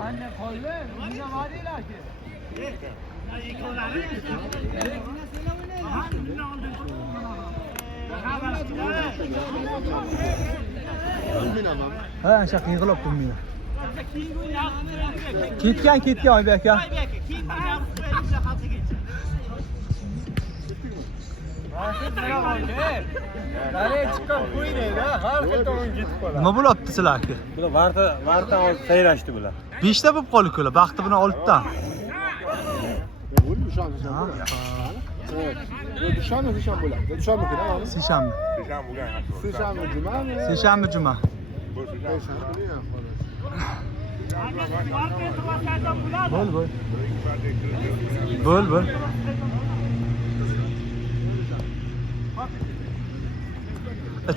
Qanday qo'ydi? Nima deylarki? Ha, ancha qiyg'ilib qo'ymaydi. Ketgan Oybek aka. Nima bo'lyapti sizlarga? Bular varta olib sayrashdi bular. 5 ta bo'lib qoldi ular. Baxti bilan 6 ta. Seshanba, juma. Bo'l.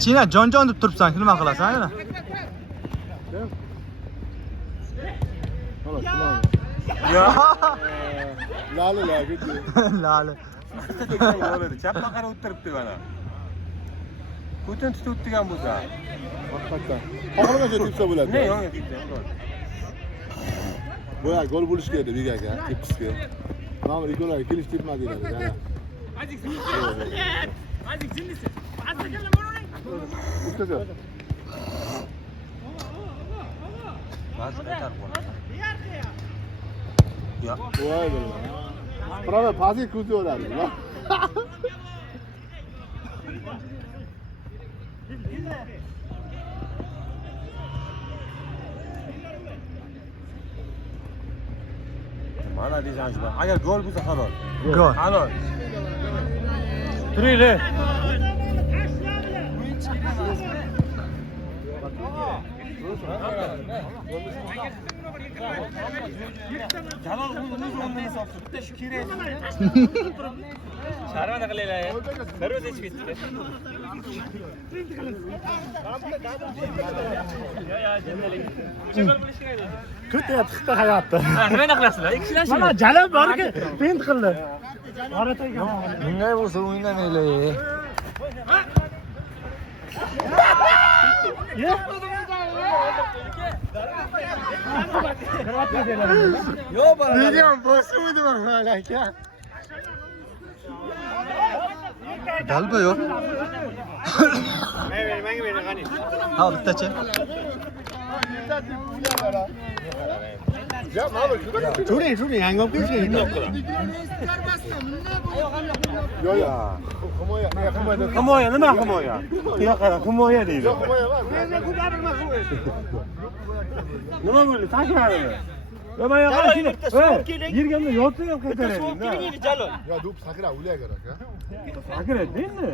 China jon deb turibsan, nima qilasan ana? Lali. Chapma qarab o'tiribdi mana. Ko'tin tutib o'tgan bo'lsa. Haqiqatan. Xohlagancha tepsa bo'ladi. Ne, yo'q, tepsa. Bo'ya gol bo'lish kerak edi aka, tepishga. Mana ikkovlar kelish tepmadinglar yana. Azik jinnisi. Ustoz. Bas qaytar bo'ladi. Yo'q. Voy be. Prava pazik ko'zyoradi. Mana deysangiz, agar gol bo'lsa halol. Gol. Halol. Turinglar. Jalol o'zimiz o'rnini hisobda bitta shu kerak. Sharmanda qilinglar. Bir o'zi ichib ketdi. Kutyapti xitta hayotda. Nima qilasizlar? Ikkilar Mana jalab borga pent qildi. Bunday bo'lsa o'ynamaylar. Million bosuvdi mana aka. Dalba yo'q. Menga bering qani. Ha, bittachi. Ya mana Turing, hangom kelishgan. Yo'q. Himoya, nima himoya? Yo'q, himoya deydi. Himoya emas. Nima bo'ldi? Takrormi? Nima yo'q? Yirganda yotsa ham qaytaradi. Ya do'p sakra o'lay kerak aka. Sakraydi endi.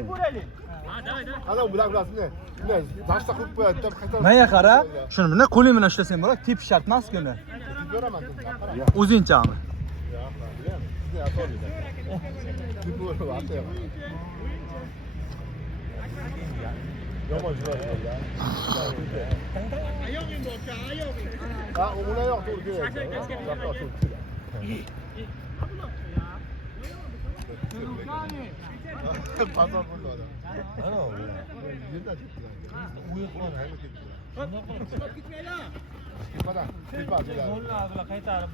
Ana bular-bularni. Bunday tashta qilib qo'yadi, deb qaytaradi. Menga qara, shuni bunday qo'ling bilan ishlasang bo'ladi, tepish shart emas-ku uni. Beraman. O'zingchami? Yomon javob bo'ldi. Ha, o'g'li yo'q to'g'ri kerak. Pazar bo'ldi odam. Ana u. Yerda ketdilar. Uyoqdan ham ketdilar. Mana, ketmadilar. Bular qaytarib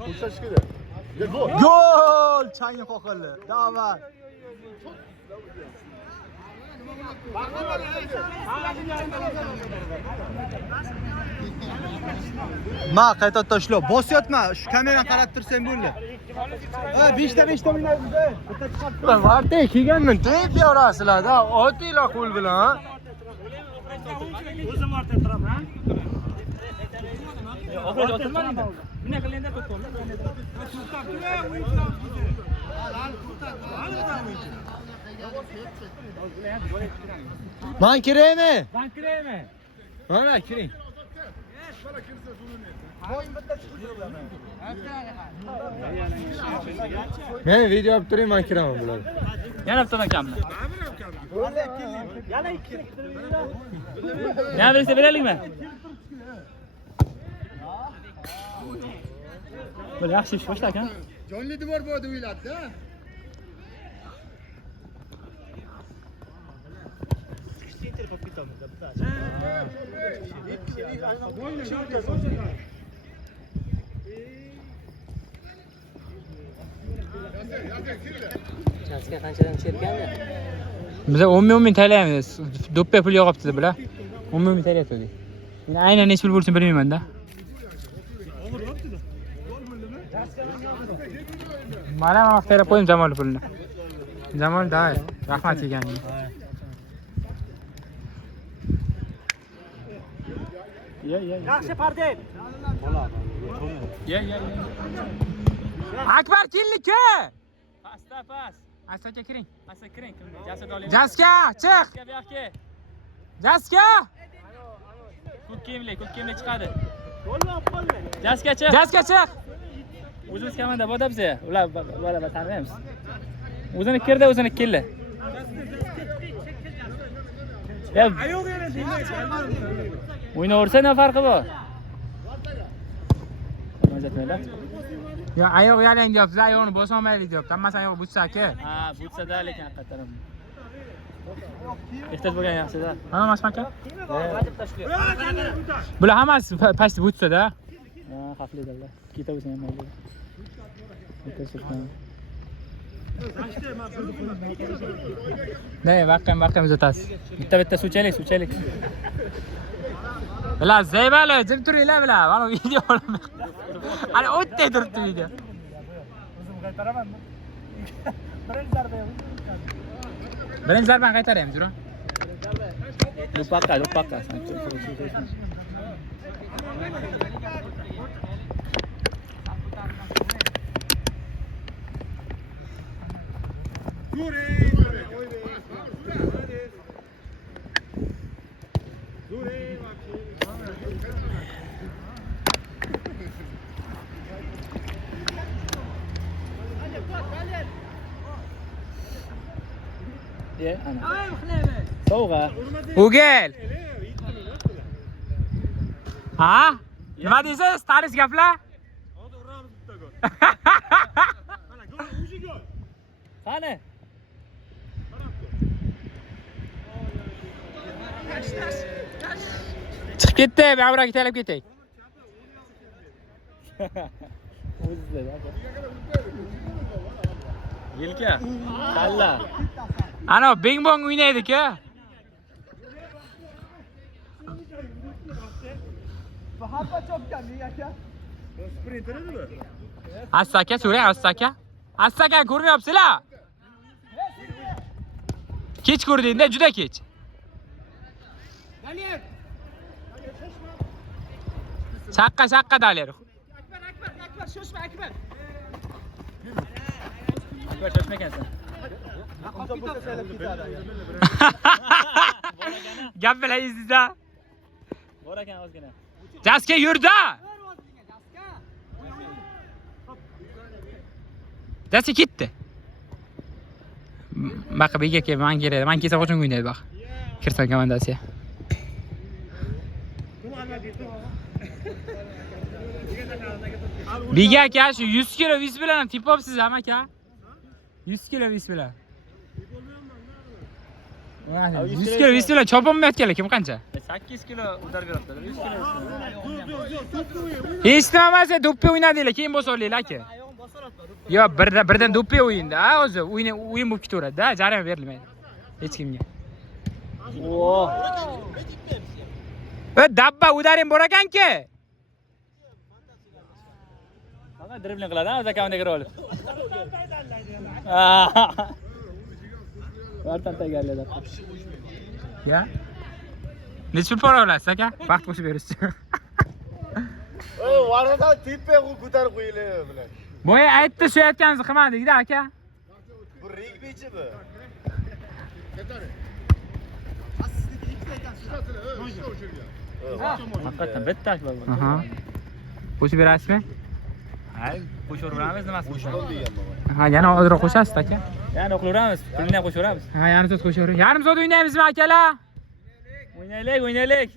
Qo'shish kerak. Gol. Gol! Changi qoqildi. Davlat. Ma qayta tashlab, bosyapma. Shu kamerani qarab tursang bo'ldi. Ha, 5 ta o'ynaymiz. Bitta chiqarib. Varta kelganman, deb yorasizlar-da. Otinglar qo'l bilan. O'zim ortda turaman. Oxirgi o'tirmadingmi? Bunday qilganda to'xtoldi. Men kiraymi? Ben kiraymi? Mana kiring. Men video olib turing, men kiraman bular. Yana bitta akamni. Yana birisi beraylikmi? Böyle yaxshi ish boshla ekan. Jonli devor bo'ldi o'ylatdi. Chasga qanchadan tushayotgandi? Bize 10 bin TL yemiz. Do'ppi pul yo'qopti bular. 10 bin TL yetadi. Men aynan necha pul bo'lishini bilmayman-da. Mana vaqtida qo'ydim Jamol pulni. Jamol da, rahmat yeganing. Yaxshi Pardet. Ya. Akbar kellik-ku. Pas. Astaga kiring. Jaska, chiq. Jaska. Ko'k kiyimli chiqadi. Jaska chiq. O'zimiz komanda borda biz. Ular taniymiz. O'zini kirdi, o'zini keldi. Ya. O'ynaversa nima farqi bor? Mazatmaylar. Ya ayoq yalang deyapsiz, ayoqni bosolmaylik deyapti. Hammasi ayoq butsa-ku. Ha, butsa-da lekin haqiqatan. Ehtiyoj bo'lgan yaxshi-da. Mana mashmaka? Bular hammasi pastda butsa-da. Ha, xavflidirlar. Ketaversin ham mayli. Ne, vaqqam uzatasiz. Bitta suv-chaylik. Bular zeybali, jim turinglar bular. Mana video olaman. Ana o'tday turibdi video. O'zim qaytaraman. Birinchi zarbani qaytaramiz, yura. Lupaqqa. So'g'a. O'gel. Ha? Nima deysiz? Taris gaplar? Hozir uramiz bitta gol. Mana gol, o'sha gol. Qani? Chiqib ketdi, Bavraga talab ketay. Yelka. Kalla. Ana bing bong o'ynaydi-ku. Bahapa chopgan aka. Sprinter edimi? Astaka so'rang, Astaka ko'rmayapsizlar? Kech ko'rdingda, juda kech. Shaqqa daler. Akbar, shoshma Akbar. Akbar shoshma ekansan. Gap bilan izda. Bor ekan ozgina. Jaska yurda. Jaska ketdi. Baqa bega men kerak. Men kelsa qachon o'ynaydi baq. Kirsan komandasiya. Bega aka shu 100 kilo vis bilan ham tepopsiz ham aka. 100 kilo vis bilan. 100 kilo vis bilan chopolmayotganlar kim qancha? 8 kilo udar beryaptilar. 100 kilo. Eshitmamasa do'ppi o'ynadinglar, keyin bosolinglar aka. Yo, birdan do'ppi o'yinda, o'zi o'yin bo'lib ketaveradi-da, jarima berilmaydi hech kimga. O. Dabba udaring bor ekan-ku. Faqat dribling qiladi, o'zi akamga kira olib. Vartan tayyorlaydi. Ya? Necha pul olasiz aka? Vaqt qo'shib berasiz. Varatan tippe ko'tarib qo'yinglar bilan. Boya aytdi, shu aytganingizni qilmadik-da aka. Bu regbichimi? Haqiqatan bitta bor. Aha. Qo'shib berasizmi? Hay, qo'shaveramiz nimasi qo'shamiz? Ha, yana ozroq qo'shasiz aka. Yana o'qilaveramiz, pulni ham qo'shaveramiz. Ha, yarim soat qo'shaveramiz. Yarim soat o'ynaymizmi akalar? O'ynaylik.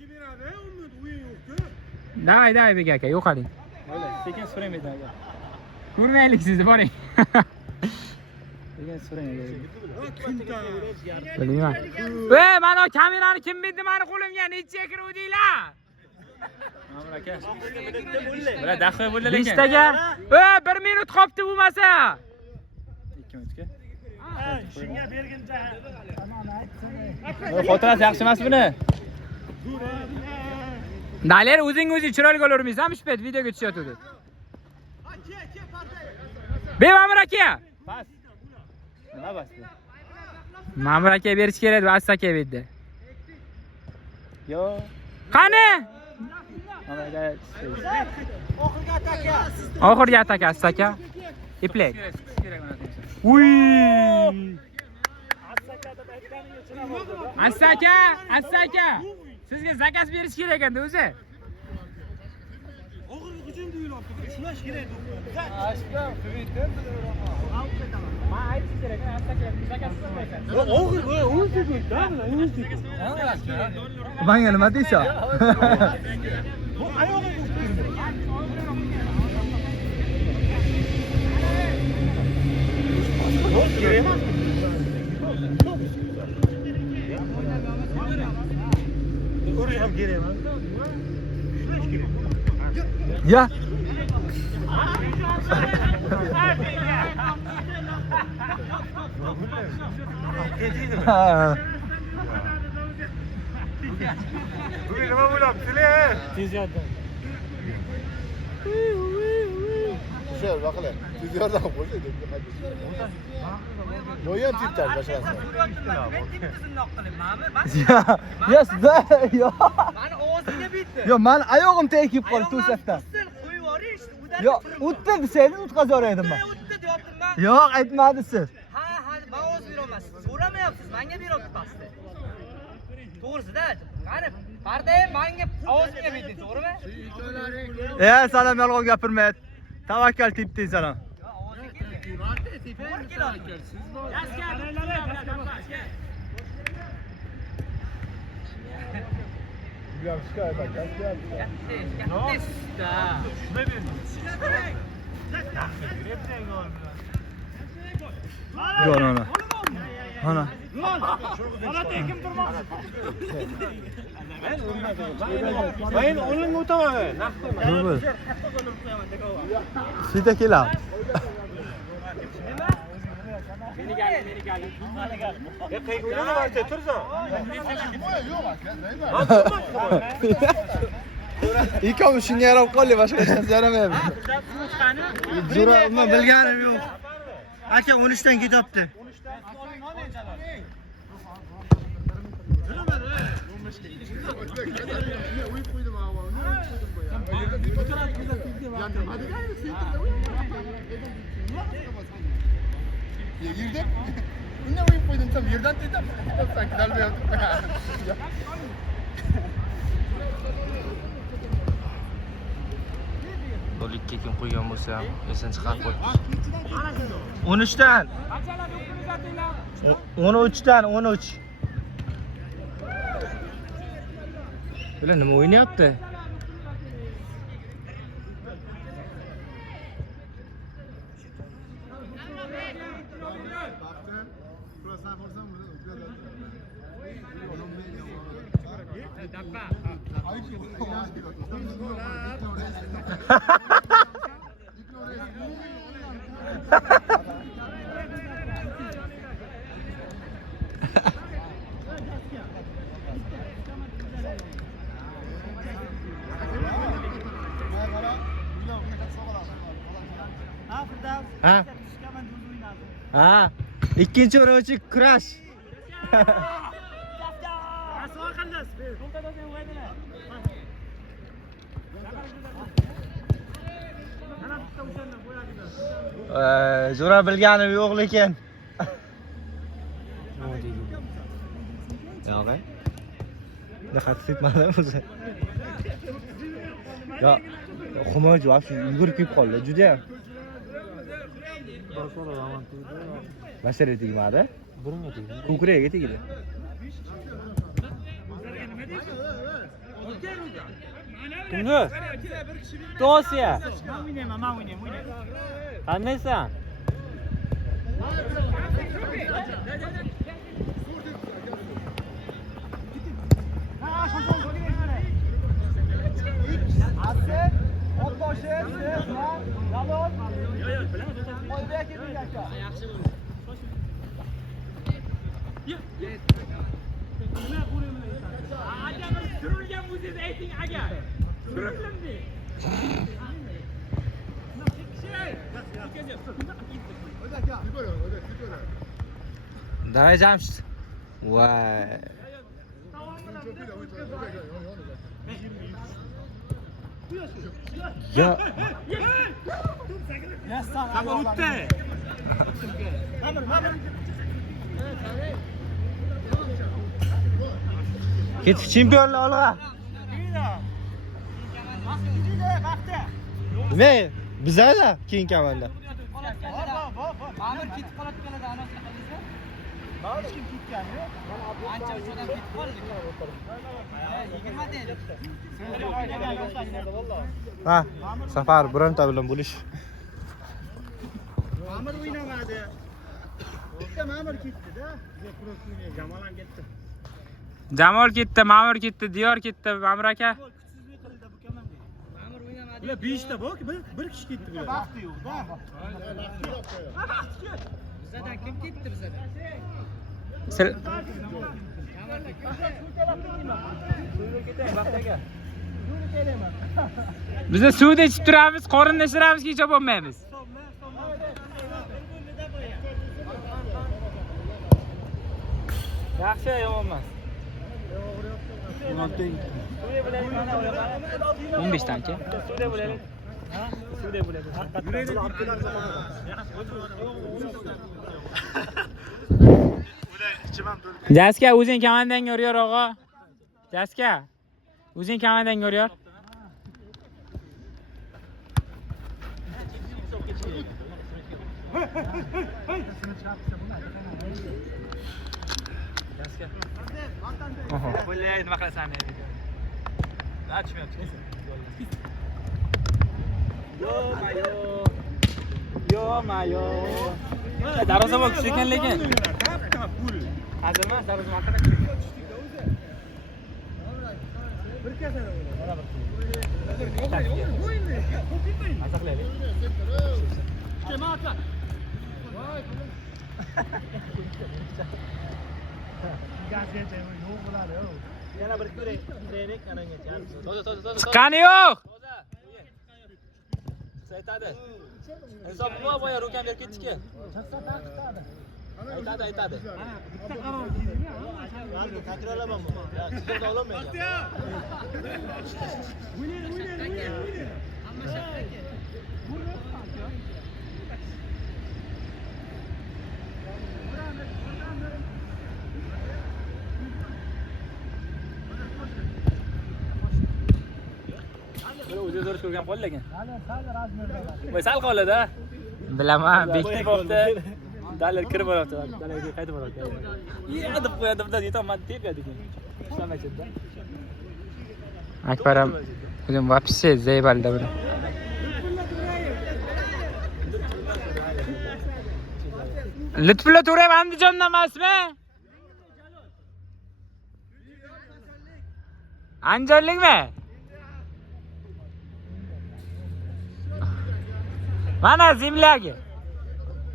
Davay bek aka, yo'qoling. Sekin so'ramaydi aka. Ko'rmaylik sizni, boring. Bilmayman. Mana kamerani kim bildi meni qo'limga necha kirdinglar? Ma'mur aka. Bular daxil bo'ldi lekin. 20 taga. 1 minut qolibdi bo'lmasa. 2 minutga. Shunga bergincha. Xotirasi yaxshi emas buni. Daler o'zing chiroyli ko'rmaysan, Mushpet videoga tushyapti. Be Ma'mur aka. Bas. Nima basdi? Ma'mur aka berish kerak edi, Asli aka berdi. Yo. Qani? Oxirgi atak Asli aka. Iplay. Uy! Asli aka. Sizga zakaz berish kerak ekanda o'zi. Oxirgi hujum deyilyapti. Shunash kerak. Banga nima deysan? Ya. Bugün nima bo'lyapti? Tez yordam. Şey bakıla. Siz yardım qo'ysa deb. Yo'yam tipdan boshqasi. Ya sizda yo. Mani ovozimga bitdi. Yo, men oyog'im tegib qoldi to'satdan. Qo'yib yuborish, Yo, o'tdi desangiz o'tkazib yuboraydim men. o'tdi deyaptim men. Yo'q, aytmadi siz. Ha, men ovoz berolmassiz. So'ramayapsiz, menga beryapti pastda. To'g'risida, qani, Pardayim menga ovozimga bitdi, to'g'rimi? Salom, yolg'on gapirmayat. Tavakkal tipding salom. Gol ana. Ana. Men o'limga o'taman. Nima? Sizda kelam. Meni gal. Ya qayg'urma barcha tursan. Ikkovi shunga yarab qoldi, boshqa hech narsa yaramayapti. Zo'ra, men bilganim yo'q. Aka 13 dan ketyapti. Yerdan unga o'yib qo'ydim, tam yerdan tetab, sakidalmayapti. Golikka kim qo'ygan bo'lsa ham esan chiqarib qo'yibdi. 13 dan. 13 dan, 13. Bular nima o'ynayapti? Ha. Ikkinchi o'rinchi kurash. Zo'ra bilganim yo'q lekin. Yo'q. Diqqat etmadim o'zi. Yo, xumoj va shu yugurib kelib qoldi, juda ham. Bashara tegmadi? Burunga tegdi. Ko'kragiga tegdi. Tungi. To'siya. Men o'ynayman. Qandaysan? Давай, Jamshid. Vay. Ya. Ketib chempionlar olg'a. Nima? Bizada keyin komanda. Ma'mur ketib qolayotganida anonsa qildingizmi? Hech kim ketgani yo'q. Ancha uchoqdan ketib qoldik. 20 deylik. Ha, safar bironta bilan bo'lish. Ma'mur o'ynamadi. Bitta ma'mur ketdi-da. Jamol ham ketdi. Jamol ketdi, Ma'mur ketdi, Diyor ketdi, Ma'mur aka. Kuchsizlik qildi bu komanda. Ma'mur o'ynamadi. Ular 5 ta bor, bir kishi ketdi bular. Vaqti yo'q-da. Bizadan kim ketdi bizadan? Sil Biza suvda ichib turamiz, qorinni shiramiz, kecha bo'lmaymiz. Yaxshi, yomon emas. 15 tancha. Suvda bo'laylik. Ha? Suvda bo'laylik. Yuraylik olib kelamiz. Jaska, o'zing komandangga ur o'g'a. Jaska. O'zing komandangga ur. Oho. Qo'llaydi, nima qilasan? Ha, tushmayapti. Yo-mayo. Darvoza bor kuchli ekan lekin. Hazır emas, darvoza orqada kirgan. Bir kasana yana bir ko'raylik anangacha. Chiqqani yo'q. Aytadi. Insof nima boya rukam berib ketdiki? Aytadi. Bitta qaror keldimi? Balki takrorlamam buni. Qidirda ololmayman. Hamma shaqqa. O'zi zo'r ko'rgan qo'l lekin. Voy sal qoladi-da. Bilaman, Bekibopda. Dalil kirib boryapti. Dalilga qaytib boryapti. Deb qo'yadi, bundan yetolmadi deb edi keyin. Ishlamaydi-da. Akbaram o'zim вообще zaybaldda buni. Lutfulla To'rayev Andijondan emasmi? Andijonlikmi? Mana zemlyagi.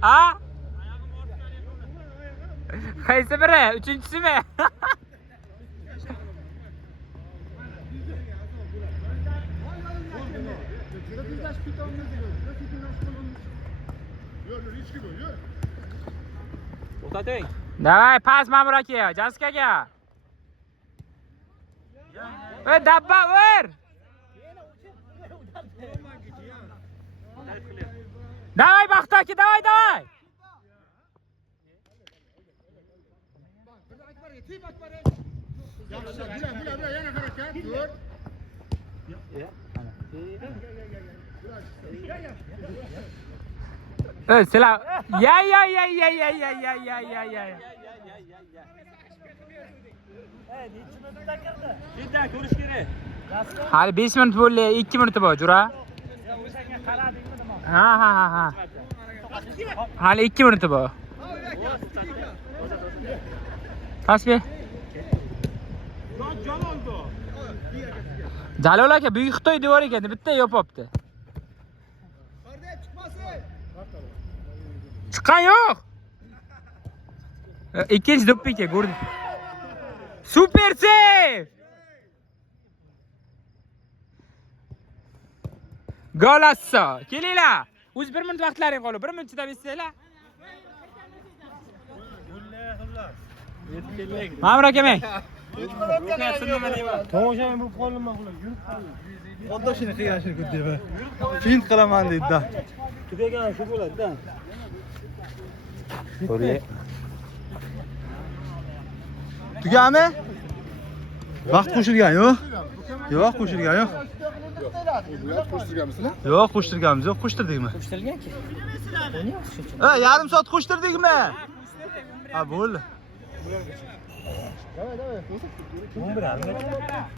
Ha? Qaysi biri? Uchinchisimi? To'xtating. Давай, pas Ma'mur aka, Jaskaga. Dabba ur. Давай, Baxti aka, давай. Yana harakat, dur. Selam. Ya. Ketdan ko'rish kerak. Hali 5 minut bo'ldi, 2 minut bor, jura. Ha. Hali 2 minuti bor. Tasbih. Jalol aka buyuk Xitoy devor ekan, bitta yopibdi. Chiqqan yo'q. Ikkinchi do'ppika ko'rdim. Super save! Golasso! Kelinglar. O'z 1 minut vaqtlaring qoldi. 1 minut chidab yetsanglar. Ma'mur aka men. Tomoshabin bo'lib qoldim men yurib qoldim. Qo'ldoshini qiyashini ko'rdingmi? Fint qilaman dedi-da. Tugagan shu bo'ladi-da. Tugami? Vaqt qo'shilgan yo'q? Yo'q, qo'shilgan yo'q. Qo'shtirganmisizlar? Yo'q, qo'shtirganmiz yo'q, qo'shtirdikmi? Qo'shtirganki. Yarim soat qo'shtirdikmi? Ha, bo'ldi.